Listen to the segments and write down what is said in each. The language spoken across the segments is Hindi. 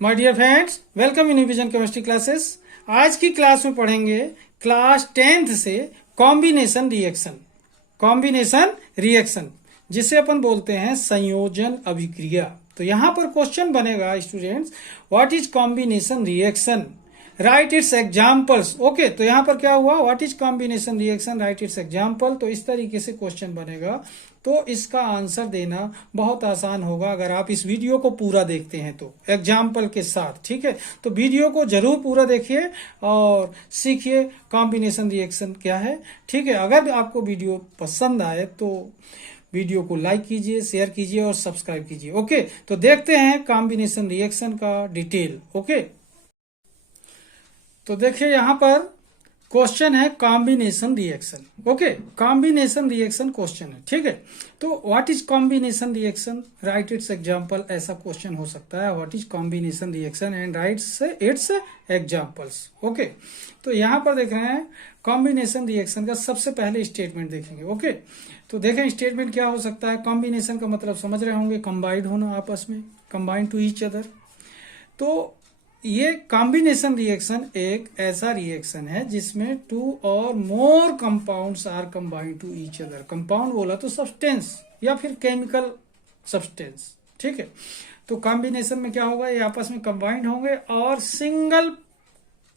My dear friends, welcome in vision chemistry classes. आज की क्लास में पढ़ेंगे क्लास 10th से कॉम्बिनेशन रिएक्शन। कॉम्बिनेशन रिएक्शन जिसे अपन बोलते हैं संयोजन अभिक्रिया। तो यहां पर क्वेश्चन बनेगा students, what is combination reaction, right it's examples. Okay, तो यहां पर क्या हुआ, what is combination reaction, right it's example. तो इस तरीके से क्वेश्चन बनेगा। तो इसका आंसर देना बहुत आसान होगा अगर आप इस वीडियो को पूरा देखते हैं तो एग्जाम्पल के साथ। ठीक है, तो वीडियो को जरूर पूरा देखिए और सीखिए कॉम्बिनेशन रिएक्शन क्या है। ठीक है, अगर आपको वीडियो पसंद आए तो वीडियो को लाइक कीजिए, शेयर कीजिए और सब्सक्राइब कीजिए। ओके, तो देखते हैं कॉम्बिनेशन रिएक्शन का डिटेल। ओके, तो देखिए यहां पर क्वेश्चन है combination reaction. Okay, combination reaction question है। ठीक है, तो what is combination reaction, right it's example, ऐसा क्वेश्चन हो सकता है। What is combination reaction and rights it's examples. Okay, तो यहां पर देख रहे हैं कॉम्बिनेशन रिएक्शन का सबसे पहले स्टेटमेंट देखेंगे। ओके, तो देखें स्टेटमेंट क्या हो सकता है। कॉम्बिनेशन का मतलब समझ रहे होंगे, कंबाइंड होना आपस में, कंबाइंड टू ईच अदर। तो ये कॉम्बिनेशन रिएक्शन एक ऐसा रिएक्शन है जिसमें टू और more compounds are combined to each other. Compound बोला तो सब्सटेंस या फिर केमिकल सब्सटेंस। ठीक है, तो कॉम्बिनेशन में क्या होगा, ये आपस में कंबाइंड होंगे और सिंगल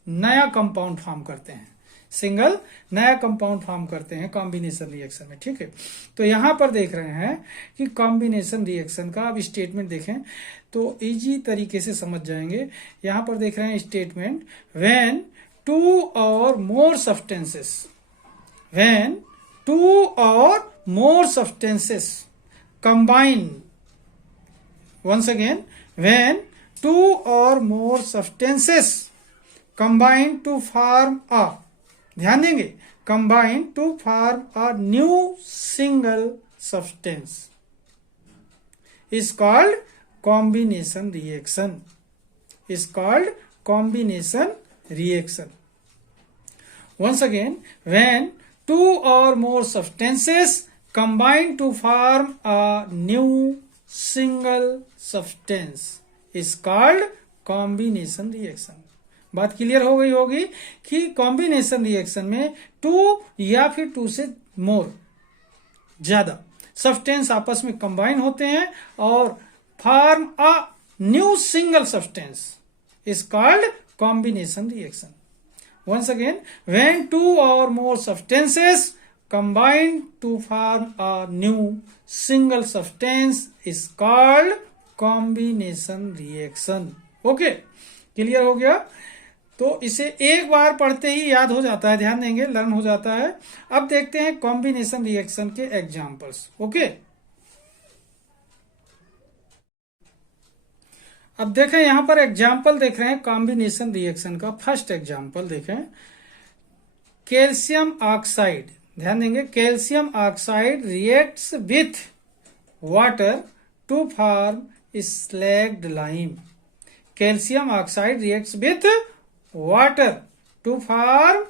नया कंपाउंड फॉर्म करते हैं। सिंगल नया कंपाउंड फॉर्म करते हैं कॉम्बिनेशन रिएक्शन में। ठीक है, तो यहां पर देख रहे हैं कि कॉम्बिनेशन रिएक्शन का अब स्टेटमेंट देखें तो इजी तरीके से समझ जाएंगे। यहां पर देख रहे हैं स्टेटमेंट, व्हेन टू और मोर सब्सटेंसेस, व्हेन टू और more substances combine, once again, when two or more substances combine to form a, ध्यान देंगे, combine to form a new single substance is called combination reaction, is called combination reaction. Once again, when two or more substances combine to form a new single substance is called combination reaction. बात क्लियर हो गई होगी कि कॉम्बिनेशन रिएक्शन में टू या फिर टू से मोर, ज्यादा सब्सटेंस आपस में कंबाइन होते हैं और form a new single substance is called combination reaction. Once again, when two और more substances combine to form a new single substance is called combination reaction. Okay, clear हो गया। तो इसे एक बार पढ़ते ही याद हो जाता है, ध्यान देंगे, लर्न हो जाता है। अब देखते हैं कॉम्बिनेशन रिएक्शन के एग्जांपल्स। ओके, अब देखें यहां पर एग्जांपल देख रहे हैं कॉम्बिनेशन रिएक्शन का। फर्स्ट एग्जांपल देखें, कैल्शियम ऑक्साइड, ध्यान देंगे, calcium oxide reacts with water to form slaked lime. Calcium oxide reacts with water to form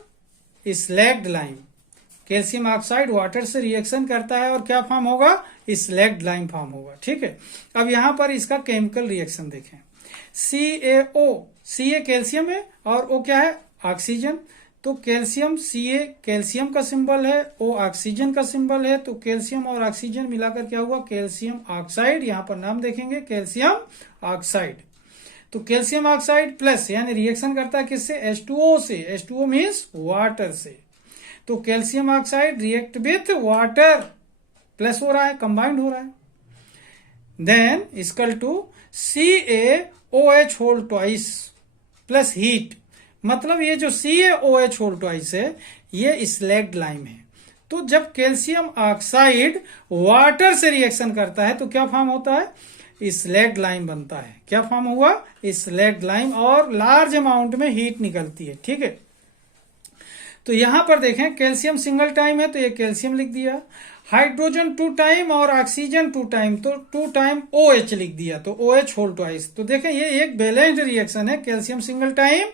slaked lime. Calcium oxide water से रिएक्शन करता है और क्या फॉर्म होगा, स्लैग्ड लाइम फॉर्म होगा। ठीक है, अब यहां पर इसका केमिकल रिएक्शन देखें। CaO, Ca कैल्शियम है और O क्या है, ऑक्सीजन। तो कैल्शियम Ca कैल्शियम का सिंबल है, O ऑक्सीजन का सिंबल है, तो कैल्शियम और ऑक्सीजन मिलाकर क्या हुआ, कैल्शियम ऑक्साइड। यहां पर नाम देखेंगे कैल्शियम ऑक्साइड। तो कैल्शियम ऑक्साइड प्लस, यानी रिएक्शन करता है किससे, H2O से। H2O मीन्स वाटर से। तो calcium oxide react with water, plus हो रहा है, कंबाइंड हो रहा है। Then equal to CaOH whole twice plus heat. मतलब ये जो CaOH होल ट्वाइस है ये स्लैग्ड लाइम है। तो जब कैल्शियम ऑक्साइड वाटर से रिएक्शन करता है तो क्या फॉर्म होता है, स्लैग्ड लाइम बनता है। क्या फॉर्म हुआ, स्लैग्ड लाइम, और लार्ज अमाउंट में हीट निकलती है। ठीक है, तो यहां पर देखें कैल्शियम सिंगल टाइम है तो ये कैल्शियम लिख दिया, हाइड्रोजन 2 टाइम और ऑक्सीजन 2 टाइम, तो 2 टाइम OH लिख दिया, तो OH होल ट्वाइस। तो देखें ये एक बैलेंस्ड रिएक्शन है, calcium single time,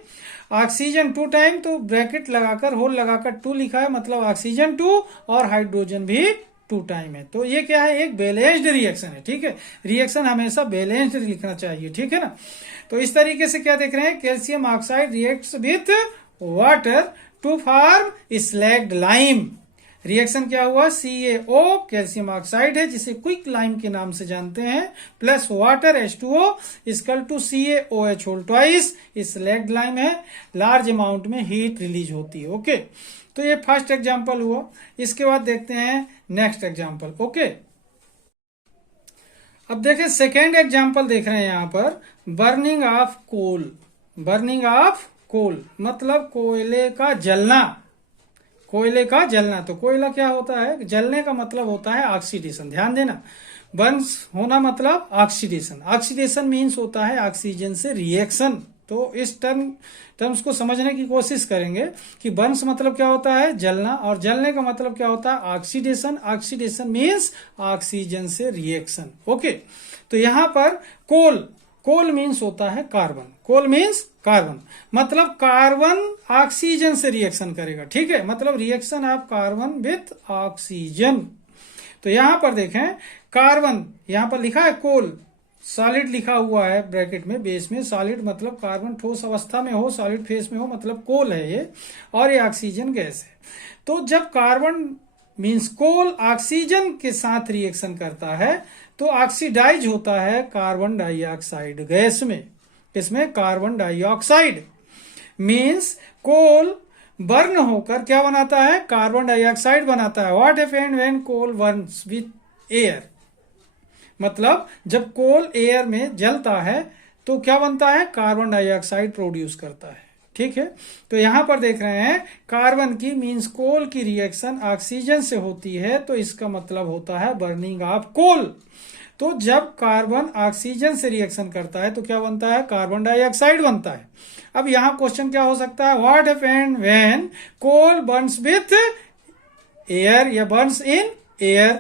oxygen 2 time, तो ब्रैकेट लगाकर होल लगाकर 2 लिखा है, मतलब ऑक्सीजन 2 और हाइड्रोजन भी टू टाइम है। तो ये क्या है, एक बैलेंस्ड रिएक्शन है, ठीक है। रिएक्शन हमेशा बैलेंस्ड लिखना चाहिए, ठीक है ना। तो इस तरीके से क्या देख रहे हैं, calcium oxide reacts with water to form slaked lime. Reaction क्या हुआ, CaO कैल्शियम ऑक्साइड है जिसे क्विक लाइम के नाम से जानते हैं, plus water H2O equal to CaOH whole twice, slaked lime है, लार्ज अमाउंट में हीट रिलीज होती है। ओके, तो ये फर्स्ट एग्जांपल हुआ। इसके बाद देखते हैं नेक्स्ट एग्जांपल। ओके, अब देखें सेकेंड एग्जांपल देख रहे हैं यहां पर, burning of coal. Burning of coal मतलब कोयले का जलना, कोयले का जलना। तो कोयला क्या होता है, जलने का मतलब होता है ऑक्सीडेशन। ध्यान देना, बर्न्स होना मतलब ऑक्सीडेशन। ऑक्सीडेशन मीन्स होता है ऑक्सीजन से रिएक्शन। तो इस टर्म्स को समझने की कोशिश करेंगे कि बर्न्स मतलब क्या होता है, जलना, और जलने का मतलब क्या होता है, ऑक्सीडेशन। ऑक्सीडेशन मीन्स ऑक्सीजन से रिएक्शन। ओके, तो यहां पर कोल, कोल मीन्स होता है कार्बन। कोल मीन्स कार्बन, मतलब कार्बन ऑक्सीजन से रिएक्शन करेगा, ठीक है। मतलब reaction of carbon with oxygen. तो यहां पर देखें, कार्बन यहां पर लिखा है कोल, सॉलिड लिखा हुआ है ब्रैकेट में, बेस में। सॉलिड मतलब कार्बन ठोस अवस्था में हो, सॉलिड फेस में हो, मतलब कोल है ये, और ये ऑक्सीजन गैस है। तो जब कार्बन मीन्स कोल ऑक्सीजन के साथ रिएक्शन करता है तो ऑक्सीडाइज होता है कार्बन डाइऑक्साइड गैस में। इसमें carbon dioxide means coal burn होकर क्या बनाता है, कार्बन डाइऑक्साइड बनाता है। What happened when coal burns with air, मतलब जब कोल एयर में जलता है तो क्या बनता है, कार्बन डाइऑक्साइड प्रोड्यूस करता है, ठीक है। तो यहां पर देख रहे हैं कार्बन की मीन्स कोल की रिएक्शन ऑक्सीजन से होती है, तो इसका मतलब होता है बर्निंग ऑफ कोल। तो जब कार्बन ऑक्सीजन से रिएक्शन करता है तो क्या बनता है, कार्बन डाइऑक्साइड बनता है। अब यहां क्वेश्चन क्या हो सकता है, what happened when coal burns with air या बर्न्स इन एयर।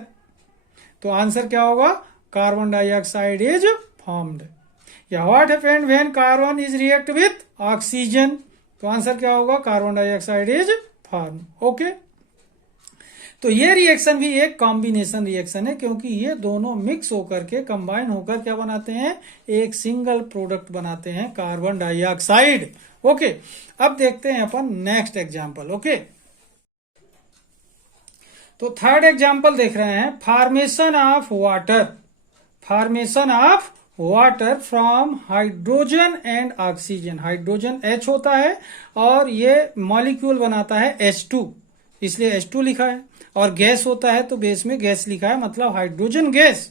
तो आंसर क्या होगा, कार्बन डाइऑक्साइड इज फॉर्म्ड। या what happened when carbon is react with oxygen. तो आंसर क्या होगा, carbon dioxide is form. Okay, तो ये रिएक्शन भी एक कॉम्बिनेशन रिएक्शन है, क्योंकि ये दोनों मिक्स होकर के कंबाइन होकर क्या बनाते हैं, एक सिंगल प्रोडक्ट बनाते हैं, कार्बन डाइऑक्साइड। ओके, अब देखते हैं अपन नेक्स्ट एग्जांपल। ओके, तो थर्ड एग्जांपल देख रहे हैं, formation of water. Formation of water from hydrogen and oxygen. Hydrogen H होता है और ये मॉलिक्यूल बनाता है H2, इसलिए H2 लिखा है। और गैस होता है तो बेस में गैस लिखा है, मतलब hydrogen gas.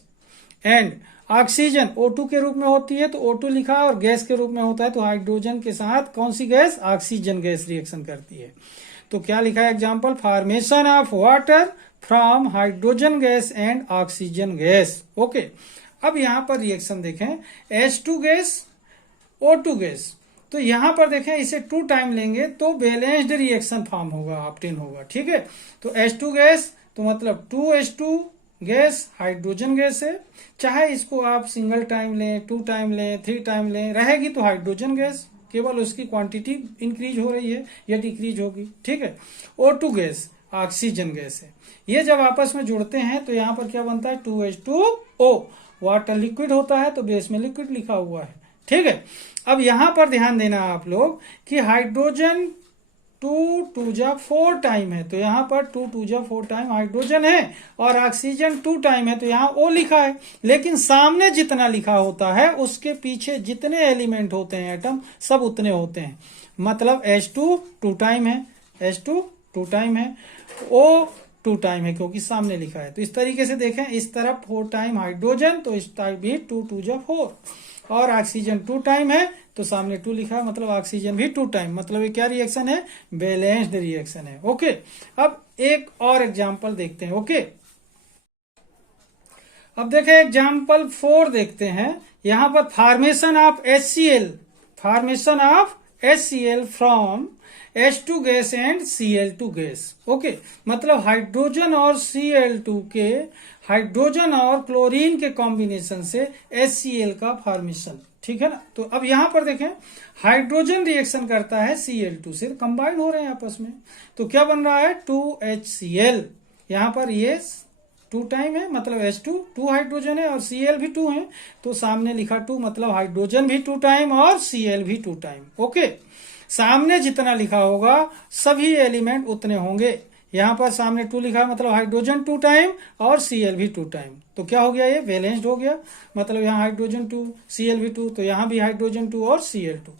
And oxygen O2 के रूप में होती है तो O2 लिखा है, और गैस के रूप में होता है तो हाइड्रोजन के साथ कौन सी गैस, ऑक्सीजन गैस रिएक्शन करती है। तो क्या लिखा है example, formation of water from hydrogen gas and oxygen gas. Okay, अब यहां पर रिएक्शन देखें, H2 गैस O2 गैस। तो यहां पर देखें इसे 2 टाइम लेंगे तो बैलेंस्ड रिएक्शन फॉर्म होगा, ऑब्टेन होगा, ठीक है। तो H2 गैस तो मतलब 2H2 गैस हाइड्रोजन गैस है। चाहे इसको आप सिंगल टाइम लें, 2 टाइम लें, 3 टाइम लें, रहेगी तो हाइड्रोजन गैस, केवल उसकी क्वांटिटी इंक्रीज हो रही है या डिक्रीज होगी, ठीक है। O2 गैस ऑक्सीजन गैस है। ये जब आपस में जुड़ते हैं तो यहां पर क्या बनता है, 2H2O। वाटर लिक्विड होता है तो बेस में लिक्विड लिखा हुआ है, ठीक है। अब यहां पर ध्यान देना आप लोग कि हाइड्रोजन 2 टाइम है, तो यहां पर 2 टाइम हाइड्रोजन है, और ऑक्सीजन 2 टाइम है तो यहां O लिखा है। लेकिन सामने जितना लिखा होता है उसके पीछे जितने एलिमेंट होते हैं एटम, सब उतने होते हैं। मतलब H2 2 टाइम है, H2 2 टाइम है, O 2 टाइम है क्योंकि सामने लिखा है। तो इस तरीके से देखें, इस तरफ 4 टाइम हाइड्रोजन तो इस टाइप भी 2 और ऑक्सीजन 2 टाइम है तो सामने 2 लिखा है, मतलब ऑक्सीजन भी 2 टाइम। मतलब ये क्या रिएक्शन है, बैलेंस्ड रिएक्शन है। ओके, अब एक और एग्जांपल देखते हैं। ओके, अब देखें एग्जांपल 4 देखते हैं। यहां पर formation of HCl, formation of HCl from H2 gas and Cl2 gas. Okay, मतलब हाइड्रोजन और Cl2 के, हाइड्रोजन और क्लोरीन के कॉम्बिनेशन से HCl का फॉर्मेशन, ठीक है ना। तो अब यहां पर देखें, हाइड्रोजन रिएक्शन करता है Cl2 से, कंबाइन हो रहे हैं आपस में, तो क्या बन रहा है 2HCl। यहां पर ये टू टाइम है मतलब H2 टू हाइड्रोजन है और Cl भी टू है, तो सामने लिखा टू मतलब हाइड्रोजन भी टू टाइम और Cl भी टू टाइम। ओके, सामने जितना लिखा होगा सभी एलिमेंट उतने होंगे। यहाँ पर सामने टू लिखा है मतलब हाइड्रोजन टू टाइम और Cl भी टू टाइम, तो क्या हो गया, ये बैलेंस्ड हो गया। मतलब यहाँ हाइड्रोजन टू Cl भी टू, तो यहाँ भी हाइड्रोजन टू और Cl टू।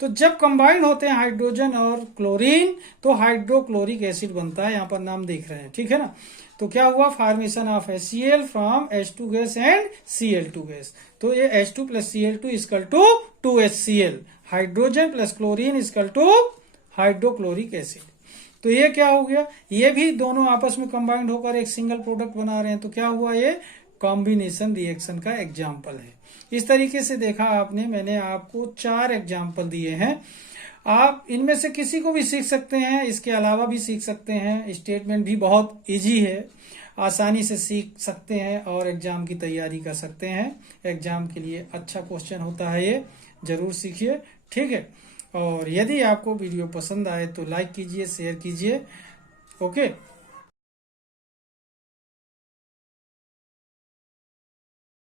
तो जब कंबाइंड होते हैं हाइड्रोजन और क्लोरीन तो हाइड्रोक्लोरिक एसिड बनता है, यहाँ पर नाम देख रहे हैं, ठीक है ना। तो क्या हुआ, formation of HCl from H2 gas and Cl2 gas. तो ये H2 plus Cl2 equal to 2HCl, hydrogen plus chlorine equal to hydrochloric acid. तो ये क्या हो गया, ये भी दोनों आपस में कंबाइंड होकर एक सिंगल प्रोडक्ट बना रहे हैं, तो क्या हुआ, ये कॉम्बिनेशन रिएक्शन का एग्जाम्पल है। इस तरीके से देखा आपने, मैंने आपको 4 एग्जाम्पल दिए हैं। आप इनमें से किसी को भी सीख सकते हैं, इसके अलावा भी सीख सकते हैं। स्टेटमेंट भी बहुत इजी है, आसानी से सीख सकते हैं और एग्जाम की तैयारी कर सकते हैं। एग्जाम के लिए अच्छा क्वेश्चन होता है, ये जरूर सीखिए, ठीक है। और यदि आपको वीडियो पसंद आए तो लाइक कीजिए, शेयर कीजिए। ओके।